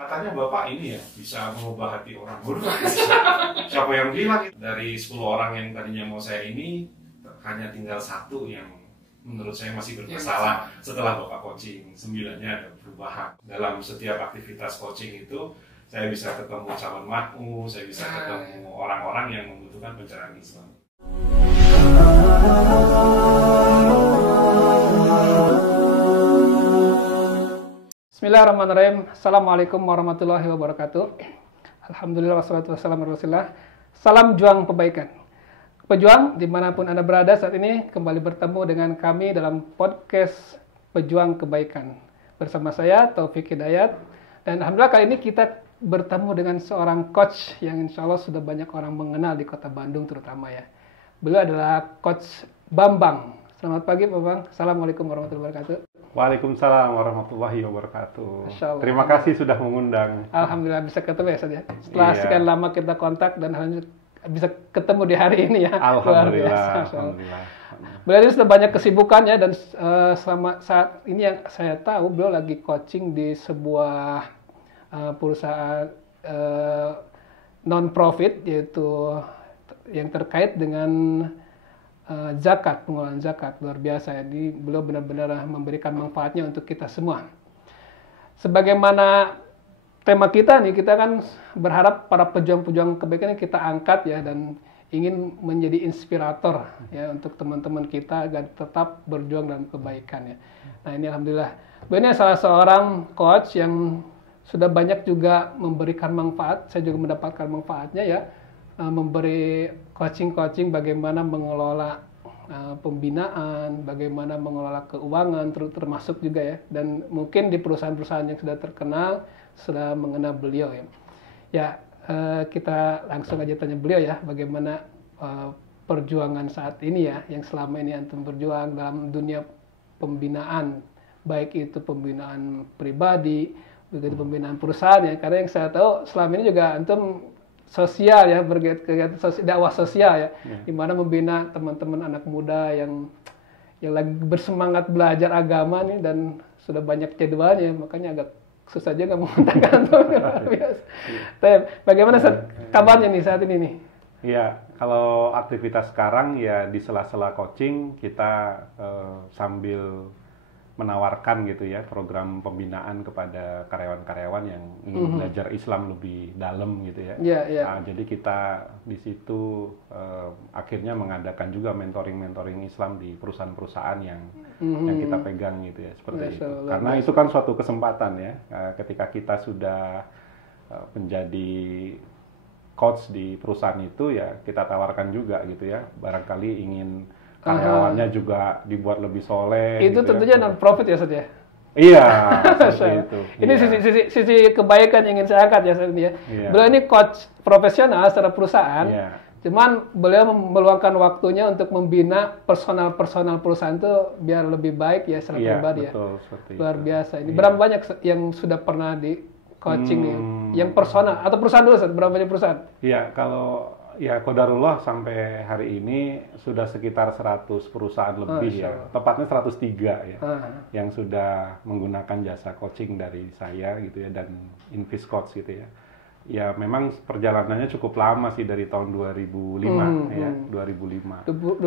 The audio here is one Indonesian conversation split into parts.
Katanya Bapak ini ya bisa mengubah hati orang. Siapa yang bilang? Dari 10 orang yang tadinya mau saya ini, hanya tinggal 1 yang menurut saya masih bermasalah setelah Bapak coaching. 9-nya ada perubahan. Dalam setiap aktivitas coaching itu, saya bisa ketemu calon makmu, saya bisa ketemu orang-orang yang membutuhkan pencerahan Islam. Bismillahirrahmanirrahim. Assalamualaikum warahmatullahi wabarakatuh. Alhamdulillah wassalatu wassalamu ala rasulillah. Salam juang kebaikan. Pejuang dimanapun Anda berada saat ini kembali bertemu dengan kami dalam podcast Pejuang Kebaikan. Bersama saya Taufik Hidayat. Dan alhamdulillah kali ini kita bertemu dengan seorang coach yang insya Allah sudah banyak orang mengenal di kota Bandung terutama ya. Beliau adalah Coach Bambang. Selamat pagi Pak Bambang. Assalamualaikum warahmatullahi wabarakatuh. Waalaikumsalam warahmatullahi wabarakatuh. Terima kasih sudah mengundang. Alhamdulillah bisa ketemu ya Ustaz ya. Setelah sekian lama kita kontak dan alhamdulillah bisa ketemu di hari ini ya. Alhamdulillah. Alhamdulillah. Beliau ini sudah banyak kesibukannya dan selama saat ini yang saya tahu beliau lagi coaching di sebuah perusahaan non-profit yaitu yang terkait dengan zakat, pengelolaan zakat. Luar biasa ya. Jadi beliau benar-benar memberikan manfaatnya untuk kita semua. Sebagaimana tema kita nih, kita kan berharap para pejuang-pejuang kebaikan yang kita angkat ya dan ingin menjadi inspirator ya untuk teman-teman kita agar tetap berjuang dalam kebaikan ya. Nah ini alhamdulillah. Beliau ini salah seorang coach yang sudah banyak juga memberikan manfaat. Saya juga mendapatkan manfaatnya ya. Memberi coaching bagaimana mengelola pembinaan, bagaimana mengelola keuangan termasuk juga ya, dan mungkin di perusahaan-perusahaan yang sudah terkenal sudah mengenal beliau ya. Ya kita langsung aja tanya beliau ya, bagaimana perjuangan saat ini ya, yang selama ini antum berjuang dalam dunia pembinaan, baik itu pembinaan pribadi, begitu pembinaan perusahaan ya, karena yang saya tahu selama ini juga antum sosial ya, berkegiatan dakwah sosial ya, di mana membina teman-teman anak muda yang lagi bersemangat belajar agama nih dan sudah banyak jadwalnya, makanya agak susah juga mengatakan tuh. Bagaimana kabarnya nih saat ini nih? Iya, kalau aktivitas sekarang ya di sela-sela coaching kita sambil menawarkan gitu ya program pembinaan kepada karyawan-karyawan yang ingin belajar Islam lebih dalam gitu ya. Nah, jadi kita di situ akhirnya mengadakan juga mentoring Islam di perusahaan-perusahaan yang kita pegang gitu ya, seperti itu. Karena itu kan suatu kesempatan ya, ketika kita sudah menjadi coach di perusahaan itu ya kita tawarkan juga gitu ya, barangkali ingin karyawannya juga dibuat lebih soleh. Itu gitu tentunya ya. Non-profit ya Ustaz ya? Iya, seperti itu. Ini sisi kebaikan yang ingin saya angkat ya Ustaz ya. Beliau ini coach profesional secara perusahaan. Cuman beliau meluangkan waktunya untuk membina personal perusahaan itu biar lebih baik ya secara pribadi ya. Luar biasa. Ini berapa banyak yang sudah pernah di coaching yang personal atau perusahaan dulu Ustaz? Berapa banyak perusahaan? Iya, kalau ya qadarullah sampai hari ini sudah sekitar 100 perusahaan lebih ya. Tepatnya 103 ya. Yang sudah menggunakan jasa coaching dari saya gitu ya dan Invis Coach gitu ya. Ya memang perjalanannya cukup lama sih dari tahun 2005 ya, 2005. 2005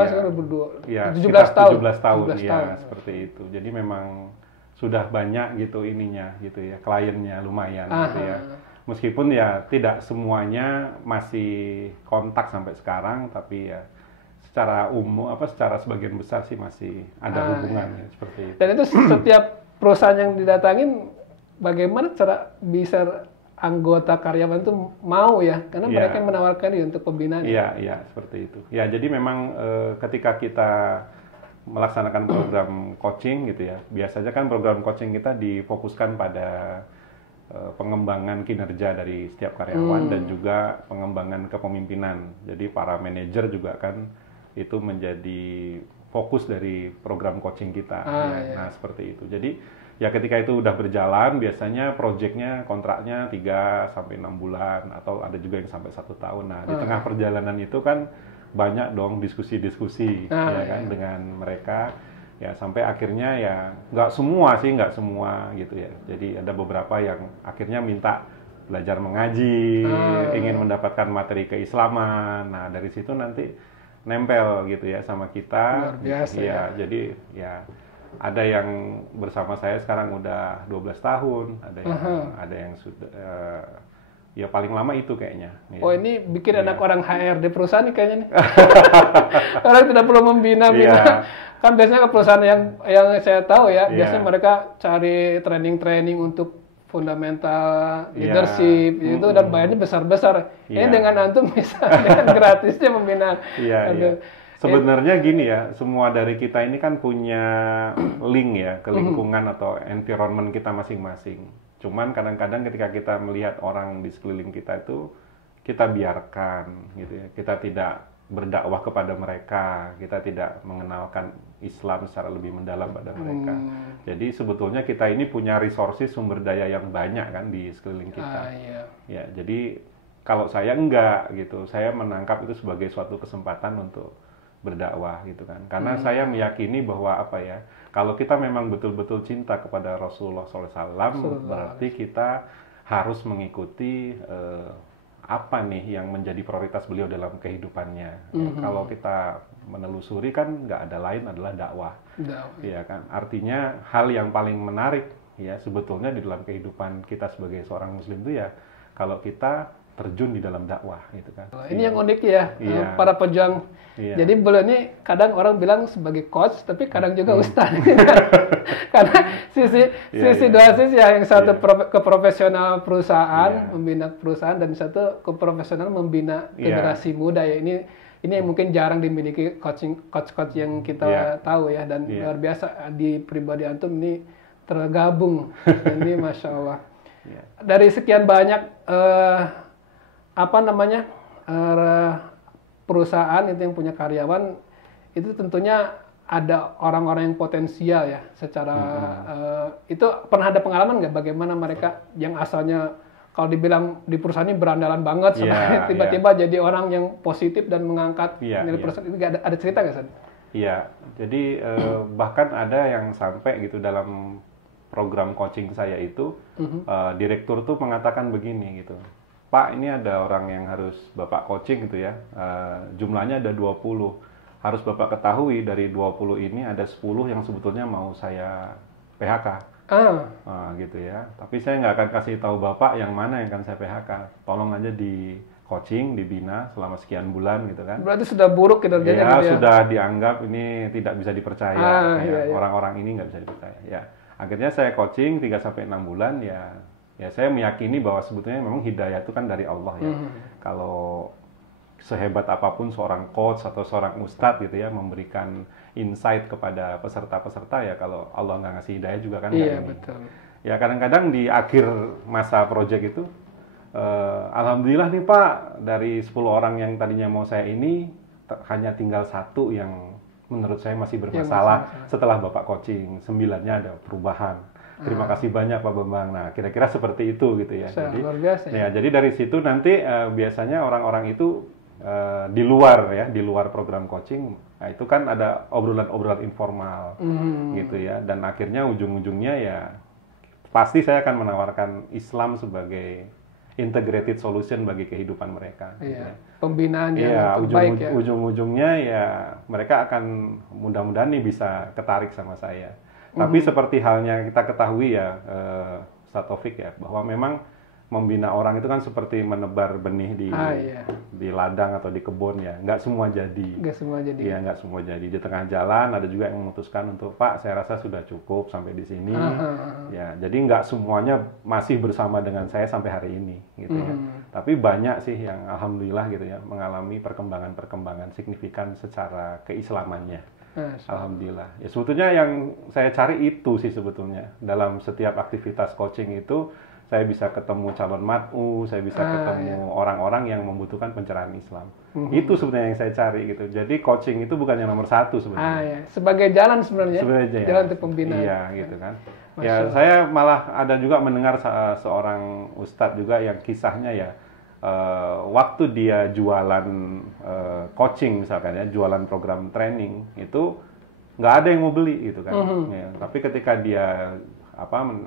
ya, sekarang 2002. Ya, 17 tahun. 17 tahun ya, seperti itu. Jadi memang sudah banyak gitu ininya gitu ya, kliennya lumayan gitu ya. Meskipun ya tidak semuanya masih kontak sampai sekarang, tapi ya secara umum secara sebagian besar sih masih ada hubungannya seperti itu. Dan itu setiap perusahaan yang didatangin, bagaimana cara bisa anggota karyawan itu mau ya, karena mereka yang menawarkan ya untuk pembinaan. Iya, seperti itu. Ya jadi memang ketika kita melaksanakan program coaching gitu ya, biasanya kan program coaching kita difokuskan pada pengembangan kinerja dari setiap karyawan dan juga pengembangan kepemimpinan. Jadi para manajer juga kan itu menjadi fokus dari program coaching kita. Nah seperti itu. Jadi ya ketika itu udah berjalan, biasanya proyeknya kontraknya 3 sampai 6 bulan atau ada juga yang sampai 1 tahun. Nah di tengah perjalanan itu kan banyak dong diskusi-diskusi ya kan dengan mereka. Ya sampai akhirnya ya nggak semua gitu ya. Jadi ada beberapa yang akhirnya minta belajar mengaji, ingin mendapatkan materi keislaman. Nah dari situ nanti nempel gitu ya sama kita. Luar biasa ya. Jadi ya ada yang bersama saya sekarang udah 12 tahun, ada yang sudah ya paling lama itu kayaknya. Oh ini bikin anak orang HR di perusahaan nih kayaknya nih. Orang tidak perlu membina. Kan biasanya ke perusahaan yang saya tahu ya, biasanya mereka cari training untuk fundamental leadership itu dan bayarnya besar-besar. Ini dengan antum bisa dengan gratisnya membina. Sebenarnya gini ya, semua dari kita ini kan punya link ya ke lingkungan atau environment kita masing-masing. Cuman kadang-kadang ketika kita melihat orang di sekeliling kita itu, kita biarkan gitu ya. Kita tidak berdakwah kepada mereka, kita tidak mengenalkan Islam secara lebih mendalam pada mereka. Jadi sebetulnya kita ini punya resources, sumber daya yang banyak kan di sekeliling kita. Ya, jadi kalau saya enggak gitu, saya menangkap itu sebagai suatu kesempatan untuk berdakwah gitu kan. Karena saya meyakini bahwa apa ya, kalau kita memang betul-betul cinta kepada Rasulullah SAW, berarti kita harus mengikuti apa nih yang menjadi prioritas beliau dalam kehidupannya. Kalau kita menelusuri kan nggak ada lain adalah dakwah. Ya kan. Artinya hal yang paling menarik ya sebetulnya di dalam kehidupan kita sebagai seorang Muslim itu ya kalau kita terjun di dalam dakwah gitu kan. Ini yang unik ya, para pejuang. Jadi beliau ini kadang orang bilang sebagai coach, tapi kadang juga ustadz. Karena dua sisi ya, yang satu ke profesional perusahaan, membina perusahaan, dan satu ke profesional membina generasi muda ya. Ini yang mungkin jarang dimiliki coach yang kita tahu ya, dan luar biasa di pribadi antum ini tergabung. Ini masya Allah. Dari sekian banyak perusahaan itu yang punya karyawan, itu tentunya ada orang-orang yang potensial ya secara itu pernah ada pengalaman nggak bagaimana mereka yang asalnya kalau dibilang di perusahaan ini berandalan banget tiba-tiba jadi orang yang positif dan mengangkat nilai perusahaan itu ada cerita nggak San? Iya, jadi bahkan ada yang sampai gitu dalam program coaching saya itu direktur tuh mengatakan begini gitu. Pak, ini ada orang yang harus Bapak coaching gitu ya, jumlahnya ada 20. Harus Bapak ketahui dari 20 ini ada 10 yang sebetulnya mau saya PHK. Gitu ya. Tapi saya nggak akan kasih tahu Bapak yang mana yang akan saya PHK. Tolong aja di coaching, dibina selama sekian bulan gitu kan. Berarti sudah buruk kinerjanya gitu ya? Sudah dianggap ini tidak bisa dipercaya. Orang-orang ini nggak bisa dipercaya. Ya. Akhirnya saya coaching 3-6 bulan ya saya meyakini bahwa sebetulnya memang hidayah itu kan dari Allah ya. Kalau sehebat apapun seorang coach atau seorang ustadz gitu ya memberikan insight kepada peserta-peserta ya kalau Allah nggak ngasih hidayah juga kan. Betul. Ya kadang-kadang di akhir masa project itu alhamdulillah nih Pak, dari 10 orang yang tadinya mau saya ini hanya tinggal 1 yang menurut saya masih bermasalah setelah Bapak coaching. 9-nya ada perubahan. Terima kasih banyak Pak Bambang. Nah, kira-kira seperti itu gitu ya. Jadi, luar biasa, ya. Jadi dari situ nanti biasanya orang-orang itu di luar program coaching, nah itu kan ada obrolan-obrolan informal gitu ya. Dan akhirnya ujung-ujungnya ya pasti saya akan menawarkan Islam sebagai integrated solution bagi kehidupan mereka. Gitu ya. Pembinaan yang terbaik ya. Ujung-ujungnya ya mereka akan mudah-mudahan nih bisa ketarik sama saya. Tapi seperti halnya kita ketahui ya, Ustaz Taufik ya, bahwa memang membina orang itu kan seperti menebar benih di ladang atau di kebun ya. Nggak semua jadi. Iya, nggak semua jadi. Di tengah jalan ada juga yang memutuskan untuk, Pak, saya rasa sudah cukup sampai di sini. Ya, jadi nggak semuanya masih bersama dengan saya sampai hari ini, gitu ya. Tapi banyak sih yang alhamdulillah gitu ya, mengalami perkembangan signifikan secara keislamannya. Alhamdulillah. Ya sebetulnya yang saya cari itu sih sebetulnya. Dalam setiap aktivitas coaching itu saya bisa ketemu calon mat'u, saya bisa ketemu orang-orang yang membutuhkan pencerahan Islam. Itu sebenarnya yang saya cari gitu. Jadi coaching itu bukan yang nomor 1 sebenarnya. Sebagai jalan sebenarnya. Jalan untuk pembinaan. Iya gitu kan. Ya saya malah ada juga mendengar seorang ustadz juga yang kisahnya ya. Waktu dia jualan coaching misalkan ya, jualan program training itu nggak ada yang mau beli gitu kan. Ya, tapi ketika dia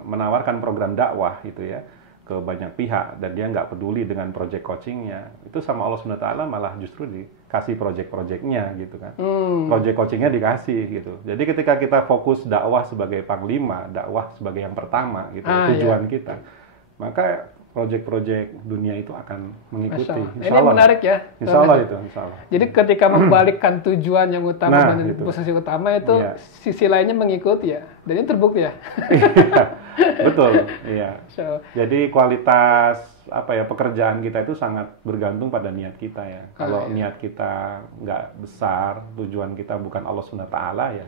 menawarkan program dakwah gitu ya ke banyak pihak dan dia nggak peduli dengan project coachingnya, itu sama Allah SWT malah justru dikasih project-projectnya gitu kan. Project coachingnya dikasih gitu. Jadi ketika kita fokus dakwah sebagai panglima, dakwah sebagai yang pertama gitu tujuan kita, maka project-project dunia itu akan mengikuti. Ini menarik ya. Insya Allah itu. Insya Allah. Jadi ketika membalikkan tujuan yang utama dan gitu. posisi utama itu sisi lainnya mengikuti ya. Dan ini terbukti ya. Betul. Iya. Jadi kualitas pekerjaan kita itu sangat bergantung pada niat kita ya. Kalau niat kita nggak besar, tujuan kita bukan Allah SWT ya,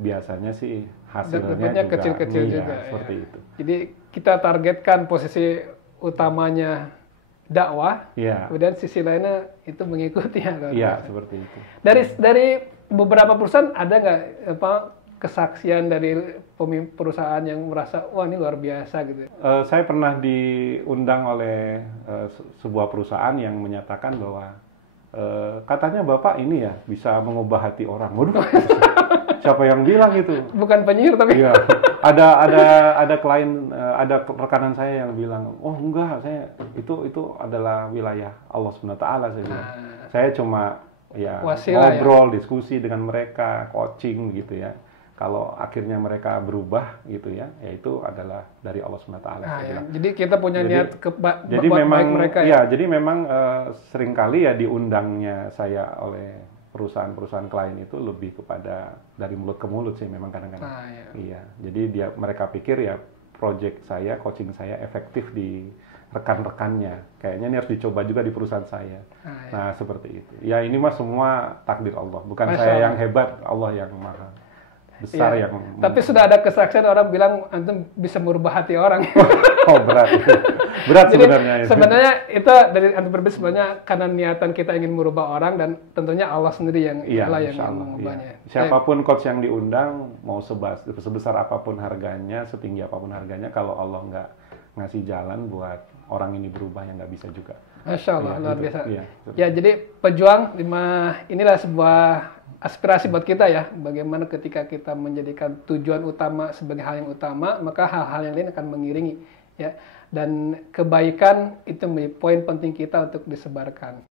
biasanya sih hasilnya juga kecil-kecil juga. Seperti itu. Jadi kita targetkan posisi utamanya dakwah, kemudian sisi lainnya itu mengikuti ya. Iya, seperti itu. Dari beberapa perusahaan ada nggak kesaksian dari pemimpin perusahaan yang merasa wah ini luar biasa gitu? Saya pernah diundang oleh sebuah perusahaan yang menyatakan bahwa katanya Bapak ini ya bisa mengubah hati orang. Waduh, siapa yang bilang itu? Bukan penyihir tapi. Iya. Ada klien, ada rekanan saya yang bilang, oh enggak, saya itu adalah wilayah Allah SWT. Saya bilang. Saya cuma ngobrol, diskusi dengan mereka, coaching gitu ya. Kalau akhirnya mereka berubah gitu ya, itu adalah dari Allah SWT. Jadi kita punya niat jadi memang, mereka ya. Jadi memang seringkali ya diundangnya saya oleh perusahaan-perusahaan klien itu lebih kepada dari mulut ke mulut sih memang kadang-kadang. Iya. Jadi mereka pikir ya project saya, coaching saya efektif di rekan-rekannya. Kayaknya ini harus dicoba juga di perusahaan saya. Nah, seperti itu. Ya ini mah semua takdir Allah. Bukan saya yang hebat, Allah yang maha besar yang. Tapi sudah ada kesaksian orang bilang antum bisa merubah hati orang. Oh, berat. Berat sebenarnya. Sebenarnya itu dari antum berbisnis sebenarnya karena niatan kita ingin merubah orang dan tentunya Allah sendiri yang mengubahnya. Siapapun coach yang diundang mau sebesar apapun harganya, setinggi apapun harganya, kalau Allah nggak ngasih jalan buat orang ini berubah yang nggak bisa juga. Masya Allah, luar biasa. Ya, jadi pejuang inilah sebuah aspirasi buat kita ya, bagaimana ketika kita menjadikan tujuan utama sebagai hal yang utama, maka hal-hal yang lain akan mengiringi ya. Dan kebaikan itu menjadi poin penting kita untuk disebarkan.